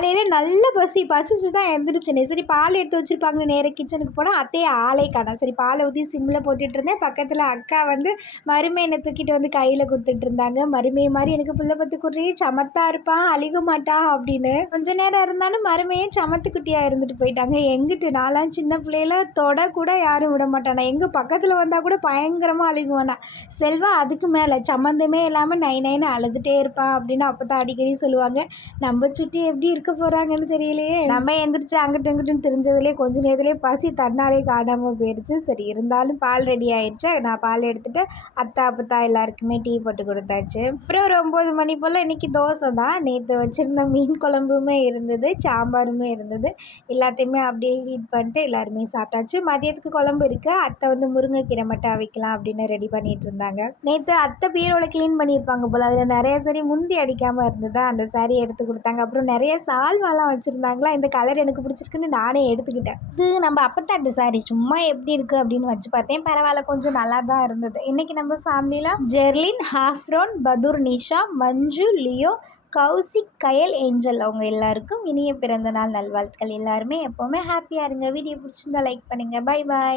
காலையில் நல்ல பசிச்சு தான் எழுந்திரிச்சேனே. சரி பால் எடுத்து வச்சுருப்பாங்கன்னு நேராக கிச்சனுக்கு போனால் அத்தையை ஆளே காணோம். சரி பாலை ஊற்றி சிம்மில் போட்டுட்ருந்தேன். பக்கத்தில் அக்கா வந்து மருமையனை தூக்கிட்டு வந்து கையில் கொடுத்துட்ருந்தாங்க. மருமையை மாதிரி எனக்கு புள்ள பத்து குட்டி சமத்தா இருப்பான், அழிக மாட்டா அப்படின்னு. கொஞ்ச நேரம் இருந்தாலும் மருமையும் சமத்துக்குட்டியாக இருந்துட்டு போயிட்டாங்க. எங்கிட்டு நான்லாம் சின்ன பிள்ளையில தொட கூட யாரும் விட மாட்டானா. எங்கள் பக்கத்தில் வந்தால் கூட பயங்கரமாக அழுகுவானா. செல்வா அதுக்கு மேலே சம்மந்தமே இல்லாமல் நைன்னு அழுதுகிட்டே இருப்பான் அப்படின்னு அப்போ தான் அடிக்கடி சொல்லுவாங்க. நம்ம சுட்டி எப்படி இருக்க போகிறாங்கன்னு தெரியலையே. நம்ம எந்திரிச்சு அங்கிட்டு இங்கிட்டுன்னு தெரிஞ்சதுலேயே கொஞ்ச நேரத்துலேயே பசி தன்னாலே காணாமல் போயிடுச்சு. சரி இருந்தாலும் பால் ரெடி ஆயிடுச்சு. நான் பால் எடுத்துகிட்டு அத்தா அப்பத்தா எல்லாருக்குமே டீ போட்டு கொடுத்தாச்சு. அப்புறம் ஒரு 9 மணி போல் இன்றைக்கி தோசை தான். நேற்று வச்சுருந்த மீன் குழம்புமே இருந்தது, சாம்பாருமே இருந்தது. எல்லாத்தையுமே அப்படியே ஹீட் பண்ணிட்டு எல்லாருமே சாப்பிட்டாச்சு. மதியத்துக்கு குழம்பு இருக்குது. அத்தை வந்து முருங்கைக்கீரை மட்டும் அவிக்கலாம் அப்படின்னு ரெடி பண்ணிகிட்டு இருந்தாங்க. நேற்று அத்தை பீரோவில் க்ளீன் பண்ணியிருப்பாங்க போல். அதில் நிறைய சரி முந்தி அடிக்காமல் இருந்தது. அந்த சாரி எடுத்து கொடுத்தாங்க. அப்புறம் நிறைய சால்வாலாம் வச்சுருந்தாங்களா. இந்த கலர் எனக்கு பிடிச்சிருக்குன்னு நானே எடுத்துக்கிட்டேன். இது நம்ம அப்பத்தாட்டு சாரி சும்மா எப்படி இருக்குது அப்படின்னு வச்சு பார்த்தேன். பரவாயில்ல, கொஞ்சம் நல்லா தான் இருந்தது. இன்றைக்கி நம்ம ஃபேமிலியில் ஜெர்லின், ஹாஃப்ரோன், பதூர், நிஷா, மஞ்சு, லியோ, கௌசிக், கயல், ஏஞ்சல் அவங்க எல்லாருக்கும் இனிய பிறந்த நாள் நல்வாழ்த்துக்கள். எல்லாருமே எப்போவுமே ஹாப்பியாக இருங்க. வீடியோ பிடிச்சிருந்தா லைக் பண்ணுங்கள். Bye bye.